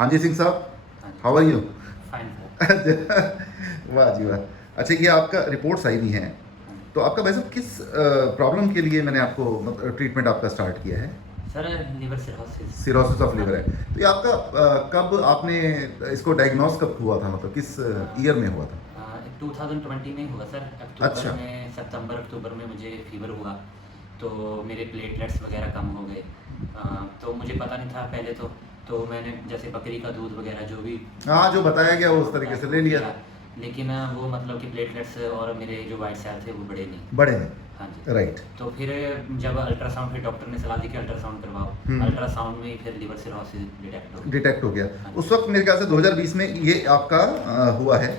हाँ जी सिंह साहब, हाँ जी। How are you? Fine sir. वाह जी वाह। अच्छा, ये आपका रिपोर्ट्स आई हुई हैं, हाँ जी। तो आपका वैसे किस प्रॉब्लम के लिए मैंने आपको मतलब ट्रीटमेंट आपका स्टार्ट किया है? Sir liver cirrhosis. Cirrhosis of हाँ लिवर जी। है। तो ये आपका कब आपने इसको डायग्नोस कब हुआ था, मतलब किस ईयर में हुआ था? 2020 में हुआ सर। अक्टूबर अच्छा। में, सितंबर अक्टूबर में मुझे फीवर हुआ, तो मेरे प्लेटलेट्स वगैरह कम हो गए। तो मुझे पता नहीं था पहले तो मैंने जैसे बकरी का दूध वगैरह जो भी हाँ, जो बताया गया वो उस तरीके से ले लिया। लेकिन वो मतलब कि प्लेटलेट्स और मेरे जो वाइट सेल थे वो बढ़े नहीं। बड़े में। हाँ जी। राइट। तो फिर जब अल्ट्रासाउंड, फिर डॉक्टर ने सलाह दी कि अल्ट्रासाउंड करवाओ। अल्ट्रासाउंड में ही फिर लिवर सिरोसिस डिटेक्ट हो गया। डिटेक्ट हो गया। हाँ उस वक्त मेरे ख्याल से 2020 में ये आपका हुआ है।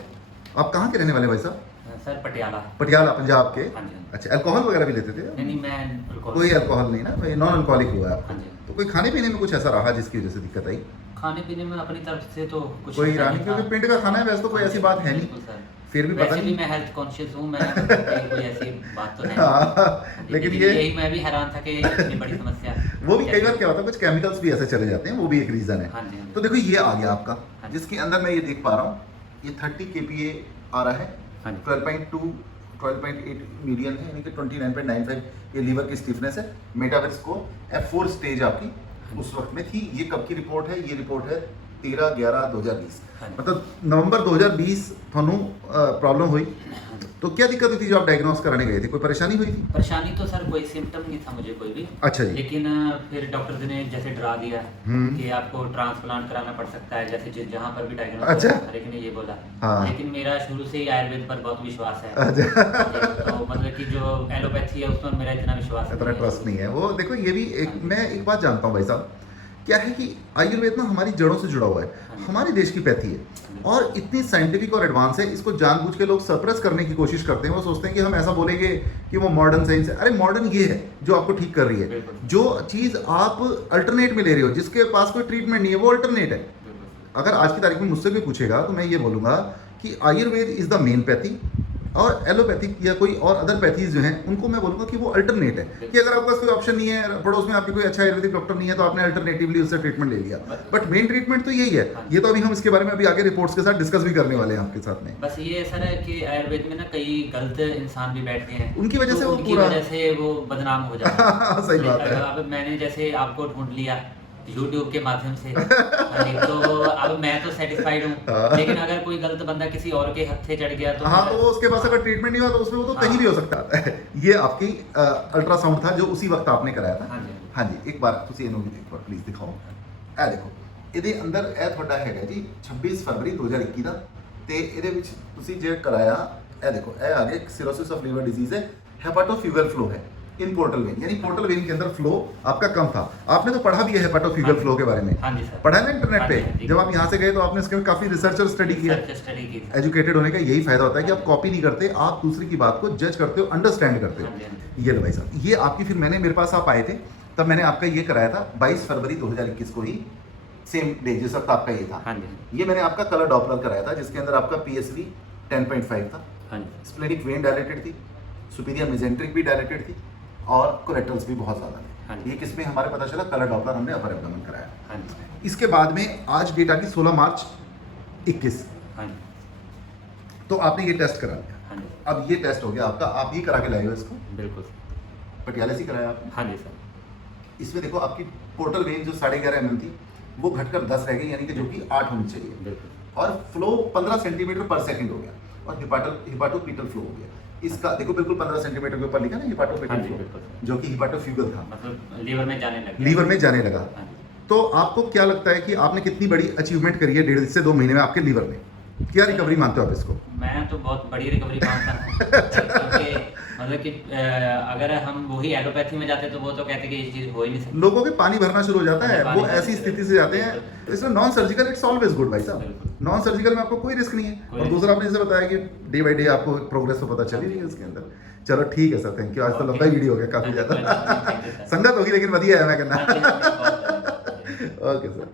आप कहाँ के रहने वाले भाई साहब? सर पटियाला। पटियाला, पंजाब के? हाँ जी, हाँ जी। अच्छा, अल्कोहल वगैरह भी लेते थे? नहीं मैं अल्कोहल। कोई अल्कोहल नहीं ना, नॉन अल्कोहलिक हुआ है आपका। हाँ जी। तो कोई खाने पीने में कुछ ऐसा रहा जिसकी वजह से दिक्कत आई? खाने पीने में अपनी तरफ से तो कुछ कोई ऐसा ईरानी, नहीं क्योंकि था। पिंड का खाना है, वैसे तो कोई ऐसी बात है नहीं। बिल्कुल सर। फिर भी पता वैसे भी नहीं। मैं हेल्थ कॉन्शियस हूँ, मैं कोई ऐसी बात तो है नहीं। हाँ, हाँ जी, लेकिन यही मैं भी हैरान था कि इतनी बड़ी समस्या। वो भी कई बार क्या होता है, कुछ केमिकल्स भी ऐसे चले जाते हैं, वो भी एक रीजन है। हाँ जी, हाँ जी। तो देखो ये आ गया आपका, हाँ जी। जिसके अंदर मैं ये देख पा रहा हूँ, ये 30 kPa आ रहा है। हाँ जी। 12.2 12.8 मीडियन है, यानी कि 29.95 ये लीवर की स्टिफनेस है। मेटावेट स्कोर F4 स्टेज आपकी उस वक्त में थी। ये कब की रिपोर्ट है? ये रिपोर्ट है 13/11/2020। हाँ जी। मतलब नवंबर 2020 थानू प्रॉब्लम हुई। तो क्या दिक्कत हुई थी जो आप डायग्नोस कराने गए थे? कोई परेशानी हुई थी? परेशानी तो सर कोई सिम्टम नहीं था मुझे कोई भी। अच्छा जी। लेकिन फिर डॉक्टर ने जैसे डरा दिया कि आपको ट्रांसप्लांट कराना पड़ सकता है, जैसे जहाँ पर भी डायग्नोस अच्छा। हर एक ने ये बोला। हाँ। लेकिन मेरा शुरू से ही आयुर्वेद पर बहुत विश्वास है। अच्छा। तो मतलब कि जो एलोपैथी है उसमें मेरा इतना विश्वास इतना ट्रस्ट नहीं है। वो देखो, ये भी एक, मैं एक बात जानता हूँ भाई साहब, क्या है कि आयुर्वेद ना हमारी जड़ों से जुड़ा हुआ है, हमारे देश की पैथी है और इतनी साइंटिफिक और एडवांस है। इसको जानबूझ के लोग सप्रेस करने की कोशिश करते हैं। वो सोचते हैं कि हम ऐसा बोलेंगे कि वो मॉडर्न साइंस है। अरे मॉडर्न ये है जो आपको ठीक कर रही है। जो चीज़ आप अल्टरनेट में ले रहे हो, जिसके पास कोई ट्रीटमेंट नहीं है, वो अल्टरनेट है। अगर आज की तारीख में मुझसे भी पूछेगा तो मैं ये बोलूँगा कि Ayurveda is the main pathy और एलोपैथिक या कोई और अदर पैथीज जो हैं उनको मैं बोलूँगा कि वो अल्टरनेट है। कि अगर आपके पास कोई ऑप्शन नहीं है, पड़ोस में आपके कोई अच्छा आयुर्वेदिक डॉक्टर नहीं है, तो आपने अल्टरनेटिवली उससे ट्रीटमेंट ले लिया। बट मेन ट्रीटमेंट तो यही है। ये तो अभी हम इसके बारे में अभी आगे रिपोर्ट्स के साथ डिस्कस भी करने वाले हैं आपके साथ में। बस ये सर है कि आयुर्वेद में ना कई गलत इंसान भी बैठते हैं, उनकी वजह से वो उनकी पूरा वजह से वो बदनाम हो जाता है। सही बात है। अब मैंने जैसे आपको ढूंढ लिया YouTube के माध्यम से, हाँ जी, तो अब मैं तो सेटिस्फाइड हूँ। लेकिन अगर कोई गलत बंदा किसी और के हत्थे चढ़ गया तो हाँ, तो वो उसके पास अगर ट्रीटमेंट नहीं हुआ तो उसमें वो तो कहीं भी हो सकता है। ये आपकी अल्ट्रासाउंड था जो उसी वक्त आपने कराया था। हाँ जी। हाँ जी, एक बार ਤੁਸੀਂ ਇਹਨੂੰ ਇੱਕ ਵਾਰ ਪਲੀਜ਼ ਦਿਖਾਓ। ਇਹ ਦੇਖੋ, ਇਹਦੇ ਅੰਦਰ ਇਹ ਤੁਹਾਡਾ ਹੈਗਾ ਜੀ 26 ਫਰਵਰੀ 2021 ਦਾ, ਤੇ ਇਹਦੇ ਵਿੱਚ ਤੁਸੀਂ ਜੇ ਕਰਾਇਆ, ਇਹ ਦੇਖੋ ਇਹ ਆ ਗਿਆ सिरोसिस ऑफ लिवर डिजीज है, हेपाटोफ्यूगल फ्लो है इन पोर्टल वेन, यानी पोर्टल वेन के अंदर फ्लो आपका कम था। आपने तो पढ़ा भी है हेपाटोफ्यूगल फ्लो के बारे में? हाँ जी सर। पढ़ा है ना इंटरनेट हाँ पे? जी, हाँ जी। जब आप यहाँ से गए तो आपने इसके काफी रिसर्च और स्टडी किया। स्टडी की। एजुकेटेड होने का यही फायदा होता है कि आप कॉपी नहीं करते, आप दूसरे की बात को जज करते हो, अंडरस्टैंड करते हाँ जी, हाँ हो। ये लो भाई साहब, ये आपकी, फिर मैंने, मेरे पास आप आए थे तब मैंने आपका ये कराया था 22 फरवरी 2021 को ही, सेम डे जिस वक्त आपका ये था। हाँ जी। ये मैंने आपका कलर डॉपलर कराया था जिसके अंदर आपका PSV 10.5 था, हाँ जी। स्प्लेनिक वेन डायलेटेड थी, सुपीरियर मेजेंट्रिक भी डायलेटेड थी और कोलेट्रल्स भी बहुत ज़्यादा हाँ थे। जी। ये किसमें हमारे पता चला? कलर डॉपलर हमने अपर एब्डोमेन कराया। हाँ जी। इसके बाद में आज डेट आ गई 16 मार्च 21, हाँ जी। तो आपने ये टेस्ट करा लिया। हाँ जी। अब ये टेस्ट हो गया आपका, आप ही करा के लाए हो इसको? बिल्कुल। पटियाला से कराया आपने? हाँ जी सर। इसमें देखो आपकी टोटल रेंज जो 11.5 mm थी वो घटकर 10 रह गई, यानी कि जो कि 8 होनी चाहिए। बिल्कुल। और फ्लो 15 सेंटीमीटर पर सेकंड हो गया और हिपाटोपीटल फ्लो हो गया। इसका देखो बिल्कुल 15 सेंटीमीटर के ऊपर लिखा ना हाँ हिपाटोपीटल जी, फ्लो, बिल्कुल। जो कि हिपाटोफ्यूगल था, मतलब लीवर में जाने लगा। लीवर में जाने लगा। हाँ जी। तो आपको क्या लगता है कि आपने कितनी बड़ी अचीवमेंट करी है 1.5 से 2 महीने में आपके लीवर में? क्या रिकवरी मानते हो आप इसको? मैं तो बहुत बड़ी रिकवरी मानता हूँ। क्योंकि मतलब कि अगर हम वही एलोपैथी में जाते तो वो तो कहते कि ये चीज़ हो ही नहीं सकती। लोगों के पानी भरना शुरू हो जाता है, पानी वो भरना ऐसी शुरू स्थिति से जाते हैं। तो इसमें non surgical it's always good भाई साहब। बिल्कुल। नॉन सर्जिकल में आपको कोई रिस्क नहीं है। और दूसरा आपने जैसे बताया कि डे बाय डे आपको प्रोग्रेस तो पता चल ही रही है उसके अंदर। चलो ठीक है सर, थैंक यू। आज तो लंबा वीडियो हो गया काफी ज्यादा। संगत होगी लेकिन वधिया है मैं कहना। हाँ जी, हाँ जी, बहुत- ओके सर।